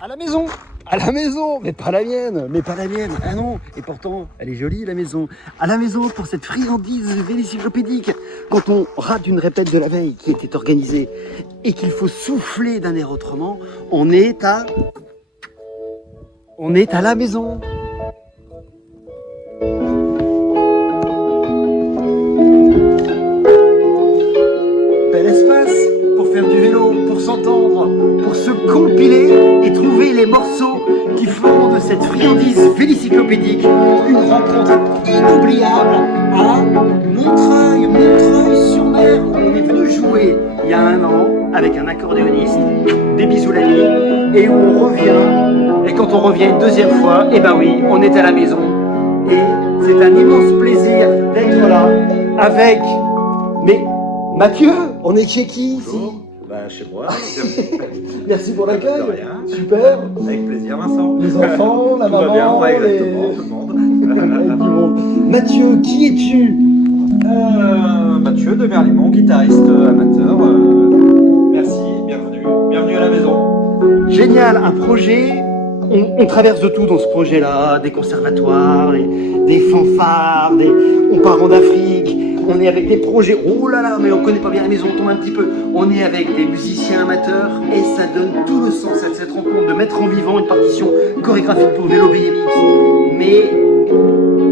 À la maison. À la maison, mais pas la mienne, ah non, et pourtant, elle est jolie la maison. À la maison pour cette friandise vélicyclopédique. Quand on rate une répète de la veille qui était organisée et qu'il faut souffler d'un air autrement, on est à la maison. Bel espace pour faire du vélo, pour s'entendre, pour se compiler et trouver les morceaux qui font de cette friandise vélicyclopédique une rencontre inoubliable à Montreuil-sur-Mer, où on est venu jouer il y a 1 an avec un accordéoniste, des bisous la nuit, et où on revient. Et quand on revient une 2e fois, et ben oui, on est à la maison. Et c'est un immense plaisir d'être là avec... Mais Mathieu, on est chez qui ici? Bah, chez moi. Merci pour l'accueil. De rien. Super. Avec plaisir, Vincent. Les enfants, la Tout va maman, bien, ouais, les... exactement, tout le monde. Avec tout le monde. Mathieu, qui es-tu? Mathieu de Merlimont, guitariste amateur. Merci, bienvenue à la maison. Génial, un projet. On traverse de tout dans ce projet-là, des conservatoires, des fanfares, on part en Afrique, on est avec des projets, oh là là, mais on connaît pas bien la maison, on tombe un petit peu. On est avec des musiciens amateurs et ça donne tout le sens à cette rencontre de mettre en vivant une partition chorégraphique pour Vélo BMX. Mais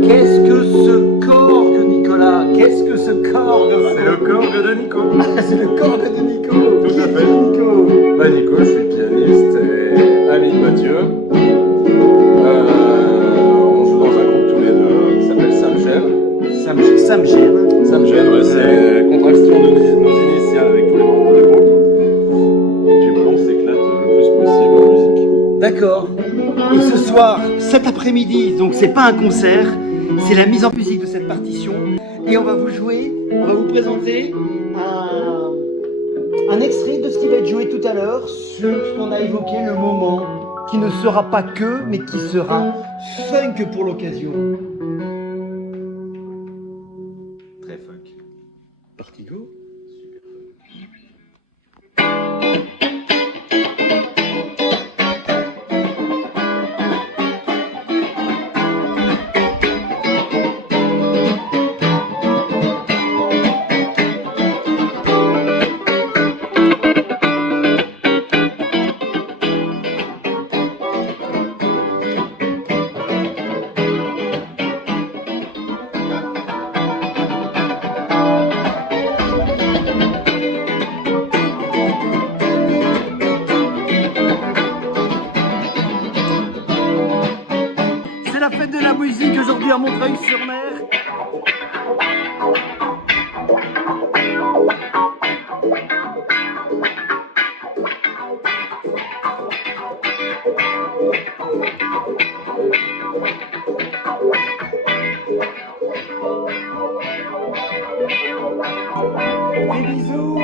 qu'est-ce que ce corgue, Nicolas? Qu'est-ce que ce corgue? C'est le corgue de Nico. C'est le corgue de Nico. Tout à fait. Nico. Bah Nico, je suis pianiste et ami de Mathieu. On joue dans un groupe tous les deux qui s'appelle Samgel. Samgel. Samgel, ouais, c'est contraction de nos initiales avec tous les membres du groupe. Et puis voilà, on s'éclate le plus possible en musique. D'accord. Et ce soir, cet après-midi, donc c'est pas un concert, c'est la mise en musique de cette partition. Et on va vous présenter un extrait de ce qui va être joué tout à l'heure sur ce qu'on a évoqué, le moment qui ne sera pas que, mais qui sera funk pour l'occasion. Très funk. Parti go. La fête de la musique aujourd'hui à Montreuil-sur-Mer. Des bisous.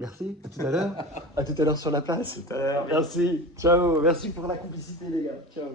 Merci, à tout à l'heure. À tout à l'heure sur la place. Tout à l'heure. Merci, ciao, merci pour la complicité les gars, ciao.